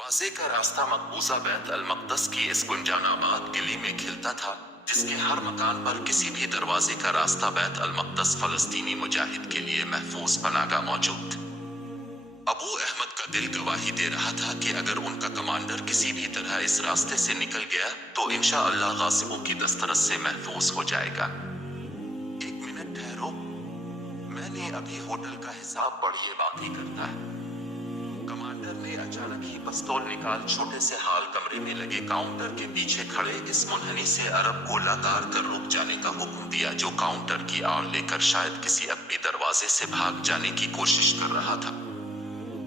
दरवाजे का रास्ता मकबूजा बैत अल मक़दस की इस गुंजानाबाद गली में खिलता था, जिसके हर मकान पर किसी भी दरवाजे का रास्ता बैत अल मक़दस फ़लस्तीनी मुजाहिद के लिए महफूज पनागा मौजूद। अबू अहमद का दिल गवाही दे रहा था कि अगर उनका कमांडर किसी भी तरह इस रास्ते से निकल गया तो इंशाअल्लाह गासिबों की दस्तरस से महफूज हो जाएगा। एक मिनट ठहरो, मैंने अभी होटल का हिसाब बढ़िए बात ही करता है। कमांडर ने अचानक ही पिस्तौल निकाल छोटे से हाल कमरे में लगे काउंटर के पीछे खड़े इस मुनहनी से अरब को लातार कर रुक जाने का हुक्म दिया, जो काउंटर की आड़ लेकर शायद किसी अरबी दरवाजे से भाग जाने की कोशिश कर रहा था।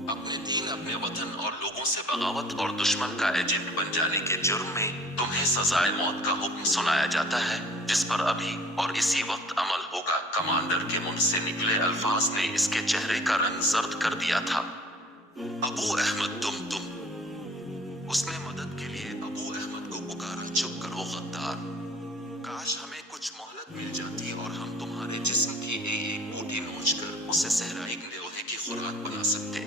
अपने दीन, अपने वतन और लोगों से बगावत और दुश्मन का एजेंट बन जाने के जुर्म में तुम्हें सजाए मौत का हुक्म सुनाया जाता है, जिस पर अभी और इसी वक्त अमल होगा। कमांडर के मुंह से निकले अल्फाज ने इसके चेहरे का रंग जर्द कर दिया था। अबू अहमद, तुम उसने मदद के लिए अबू अहमद को पुकारा। चुप करो गद्दार, काश हमें कुछ मोहलत मिल जाती और हम तुम्हारे जिस्म की एक बूटी नोच कर उसे सहराई लोहे की खुराक बना सकते।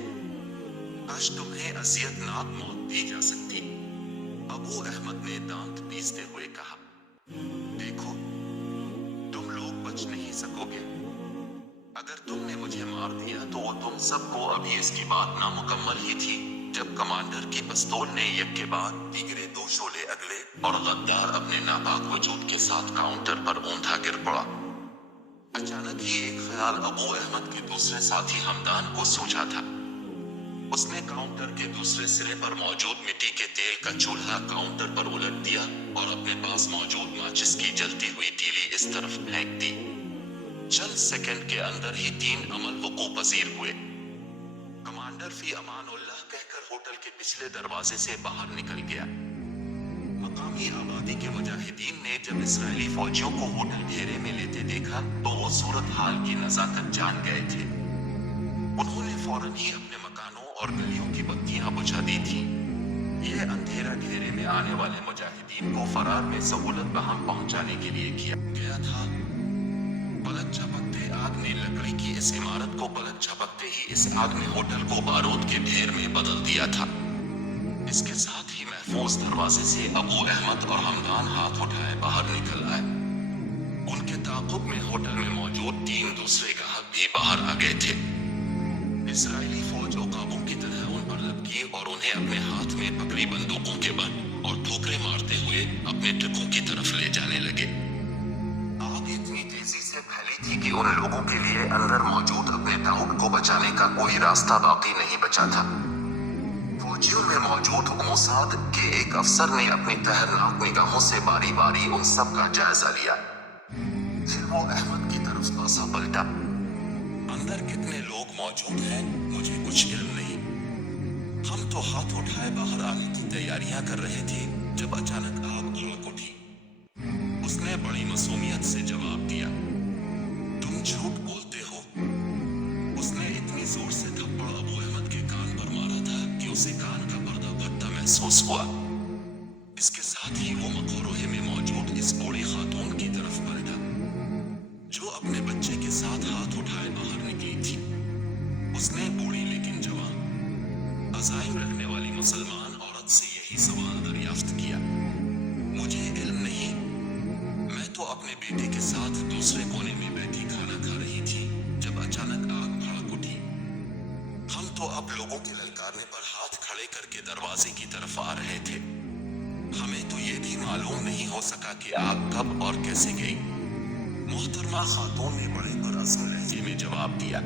काश तुम्हें अज़ियतनाक मौत दी जा सकती। अबू अहमद ने दांत पीसते हुए कहा, देखो, तुम लोग बच नहीं सकोगे। अगर तुमने मुझे मार दिया तो तुम सबको अभी इसकी बात नामुकम्मल ही थी, जब कमांडर की पिस्तौल ने एक के बाद दीगरे दो शोले अगले और गद्दार अपने नापाक वजूद के साथ काउंटर पर ऊंधा गिर पड़ा। अचानक ही एक ख्याल अबू अहमद के दूसरे साथी हमदान को सूझा था। उसने काउंटर के दूसरे सिरे पर मौजूद मिट्टी के तेल का चूल्हा काउंटर पर उलट दिया और अपने पास मौजूद माचिस की जलती हुई तीली इस तरफ फेंक दी। चंद सेकंड के अंदर ही 3 अमल वक़ू पजीर हुए। कमांडर फी अमानुल्लाह कहकर होटल के पिछले दरवाजे से बाहर निकल गया। मकामी आबादी के मुजाहिदीन ने जब इस्राएली फौजियों को होटल घेरे में लेते देखा तो वो सूरत हाल की नज़ाकत जान गए थे। उन्होंने फौरन ही अपने मकानों और गलियों की बत्तियां बुझा दी थी। यह अंधेरा घेरे में आने वाले मुजाहिदीन को फरार में सहूलत बहाम पहुंचाने के लिए किया गया था। पलक झपकते आग ने लकड़ी की इस इमारत को पलक झपकते ही इस आग ने होटल को बारूद के ढेर में बदल दिया था। इसके साथ ही महफूज दरवाजे से अबू अहमद और हमदान हाथ उठाए बाहर निकल आए। उनके ताक़ुब में होटल में मौजूद 3 दूसरे ग्राहक भी बाहर आ गए थे। इस्राएली फौज उकाबों की तरह उन पर लपकी और उन्हें अपने हाथ में पकड़ी बंदूकों के बल और ठोकरें मारते हुए अपने ट्रकों की तरफ ले जाने लगे। आग इतनी तेजी से फैली थी कि उन लोगों के लिए अंदर मौजूद अपने दाऊद को बचाने का कोई रास्ता बाकी नहीं बचा था। फौजियों में मौजूद मोसाद के एक अफसर ने अपनी तहरनाक निगाहों से बारी बारी उन सब का जायजा लिया। फिर वो अहमद की तरफ पासा पलटा। अंदर कितने लोग मौजूद हैं मुझे कुछ इल्म नहीं। हम तो हाथ उठाए बाहर आने की तैयारियां कर रहे थे जब अचानक आग भड़क उठी। उसने बड़ी मासूमियत से जवाब दिया, तुम झूठ बोलते हो। उसने इतनी जोर से थप्पड़ अबू अहमद के कान पर मारा था कि उसे कान का पर्दा फटता महसूस हुआ। इसके साथ ही वो मखौरोहे में मौजूद इस बूढ़ी खातून की तरफ पलटा, जो अपने बच्चे के साथ हाथ उठाए बाहर निकली थी। उसने बूढ़ी लेकिन जवान, अज़ाइम रखने वाली मुसलमान औरत से यही सवाल दरियाफ्त किया, मुझे इल्म नहीं, मैं तो अपने बेटे के साथ दूसरे कोने में बैठी खाना खा रही थी जब अचानक आग भड़क उठी। हम तो अब लोगों के ललकारने पर हाथ खड़े करके दरवाजे की तरफ आ रहे थे। हमें तो ये भी मालूम नहीं हो सका कि आग कब और कैसे गई। मोहतरमा खातून ने बड़े पर अज़्म लहजे में जवाब दिया,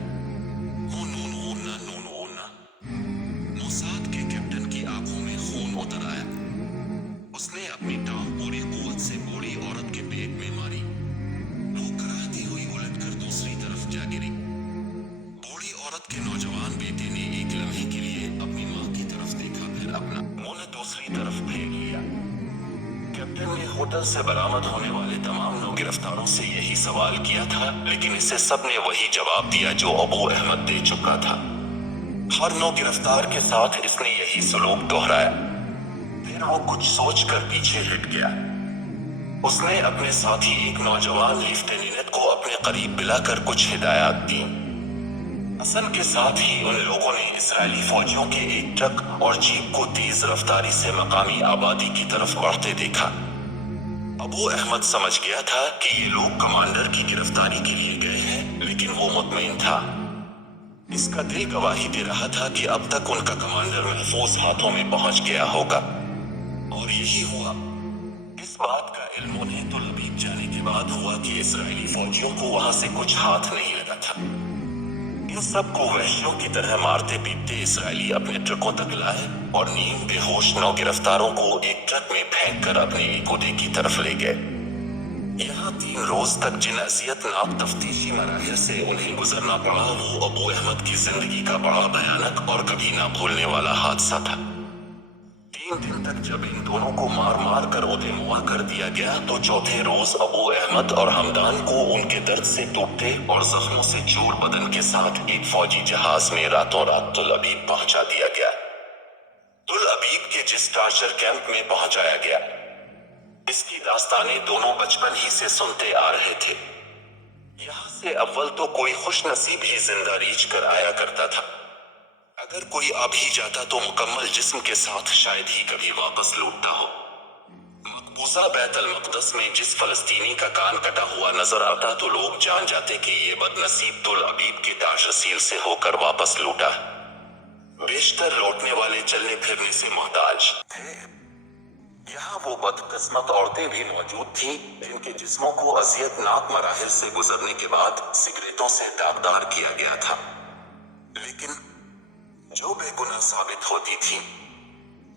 मोसाद के कैप्टन की आंखों में खून उतर आया। उसने अपनी टांग पूरी कुव्वत से बूढ़ी औरत के पेट में मारी। वो कराहती हुई उलटकर दूसरी तरफ जा गिरी। बूढ़ी औरत के नौजवान बेटे ने एक लम्हे के लिए अपनी माँ की तरफ देखा, फिर अपना मुंह दूसरी तरफ फेर लिया। कैप्टन ने होटल से बरामद होने वाले तमाम नौ गिरफ्तारों से यही सवाल किया था, लेकिन इसे सबने वही जवाब दिया जो अबू अहमद दे चुका था। हर 9 गिरफ्तार के साथ इसने यही सलूक दोहराया। फिर वो कुछ सोचकर पीछे हट गया। उसने अपने साथी एक नौजवान लेफ्टिनेंट को अपने करीब बुलाकर कुछ हिदायत दी। حسن کے ساتھ ہی ان لوگوں نے اسرائیلی فوجیوں کے ایک ٹرک اور جیپ کو تیز رفتاری سے مقامی آبادی کی طرف بڑھتے دیکھا۔ ابو احمد سمجھ گیا تھا کہ یہ لوگ کمانڈر کی گرفتاری کے لیے گئے ہیں، لیکن وہ مطمئن تھا۔ اس کا دل گواہی دے رہا تھا کہ اب تک ان کا کمانڈر محفوظ ہاتھوں میں پہنچ گیا ہوگا، اور یہی ہوا۔ اس بات کا علم انہیں تل ابیب جانے کے بعد ہوا کہ اسرائیلی فوجیوں کو وہاں سے کچھ ہاتھ نہیں لگا تھا۔ ان سب کو وحشیوں کی طرح مارتے پیٹتے اسرائیلی اپنے ٹرکوں تک لائے اور نیم بے ہوش نو گرفتاروں کو ایک ٹرک میں پھینک کر اپنے ایکودے کی طرف لے گئے۔ یہاں 3 روز تک جن اذیت ناک تفتیشی مراحل سے انہیں گزرنا پڑا، وہ ابو احمد کی زندگی کا بڑا بھیانک اور کبھی نہ بھولنے والا حادثہ تھا۔ 3 دن تک جب ان دونوں کو مار مار کر عہدے موا کر دیا گیا تو چوتھے روز ابو احمد اور ہمدان کو ان کے درد سے ٹوٹتے اور زخموں سے چور بدن کے ساتھ ایک فوجی جہاز میں راتوں رات تل ابیب پہنچا دیا گیا۔ تل ابیب کے جس ٹارچر کیمپ میں پہنچایا گیا، اس کی داستانیں دونوں بچپن ہی سے سنتے آ رہے تھے۔ یہاں سے اول تو کوئی خوش نصیب ہی زندہ ریچھ کر آیا کرتا تھا۔ اگر کوئی آ بھی جاتا تو مکمل جسم کے ساتھ شاید ہی کبھی واپس لوٹتا ہو۔ مقبوضہ بیت المقدس میں جس فلسطینی کا کان کٹا ہوا نظر آتا تو لوگ جان جاتے کہ یہ بد نصیب تل ابیب کے تاج رسیل سے ہو کر واپس لوٹا۔ بیشتر لوٹنے والے چلنے پھرنے سے محتاج تھے۔ یہاں وہ بدقسمت عورتیں بھی موجود تھیں جن کے جسموں کو اذیت ناک مراحل سے گزرنے کے بعد سگریٹوں سے داغدار کیا گیا تھا، لیکن جو بے گناہ ثابت ہوتی تھیں۔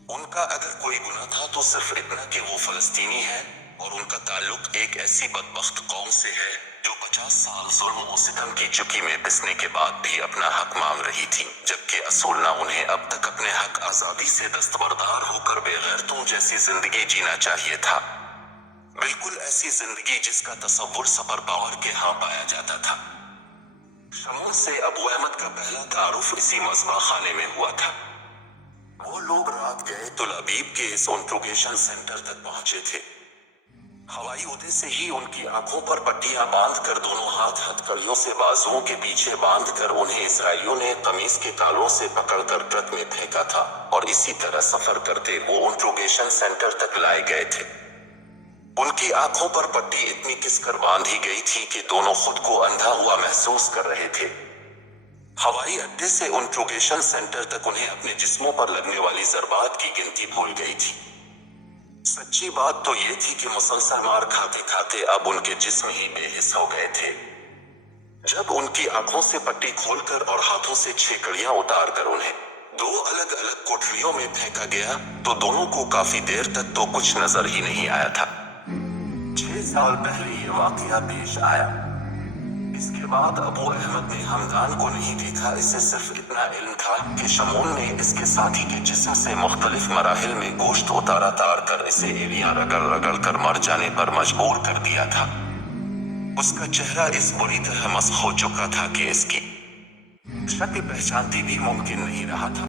ان کا اگر کوئی گناہ تھا تو صرف اتنا کہ وہ فلسطینی ہیں اور ان کا تعلق ایک ایسی بدبخت قوم سے ہے جو 50 سال ظلم و ستم کی چکی میں پسنے کے بعد بھی اپنا حق مانگ رہی تھی، جبکہ اصول نہ انہیں اب تک اپنے حق آزادی سے دستبردار ہو کر بے غیرتوں جیسی زندگی جینا چاہیے تھا۔ بالکل ایسی زندگی جس کا تصور سپر پاور کے ہاں پایا جاتا تھا۔ شمون سے ابو احمد کا پہلا تعارف اسی مذبح خانے میں ہوا تھا۔ وہ لوگ رات گئے تل ابیب کے اس انٹروگیشن سینٹر تک پہنچے تھے۔ ہوائی عہدے سے ہی ان کی آنکھوں پر پٹیاں باندھ کر دونوں ہاتھ ہتھکڑیوں سے بازوؤں کے پیچھے باندھ کر انہیں اسرائیلیوں نے قمیص کے تالوں سے پکڑ کر ٹرک میں پھینکا تھا اور اسی طرح سفر کرتے وہ انٹروگیشن سینٹر تک لائے گئے تھے۔ ان کی آنکھوں پر پٹی اتنی کس کر باندھی گئی تھی کہ دونوں خود کو اندھا ہوا محسوس کر رہے تھے۔ ہوائی اڈے سے انٹروگیشن سینٹر تک انہیں اپنے جسموں پر لگنے والی ضربات کی گنتی بھول گئی تھی۔ سچی بات تو یہ تھی کہ مسلسل مار کھاتے کھاتے اب ان کے جسم ہی بے حس ہو گئے تھے۔ جب ان کی آنکھوں سے پٹی کھول کر اور ہاتھوں سے 6 کڑیاں اتار کر انہیں 2 الگ الگ کوٹریوں میں پھینکا گیا تو دونوں کو کافی دیر تک تو کچھ نظر ہی نہیں آیا تھا۔ 6 سال پہلے یہ واقعہ پیش آیا۔ اس کے بعد ابو احمد نے ہمدان کو نہیں دیکھا، اسے صرف اتنا علم تھا کہ شمون نے اس کے ساتھی کے جسم سے مختلف مراحل میں گوشت اتارا تار کر اسے ایڑیاں رگڑ رگڑ کر مر جانے پر مجبور کر دیا تھا۔ اس کا چہرہ اس بری طرح مسخ ہو چکا تھا کہ اس کی شکل پہچانتی بھی ممکن نہیں رہا تھا۔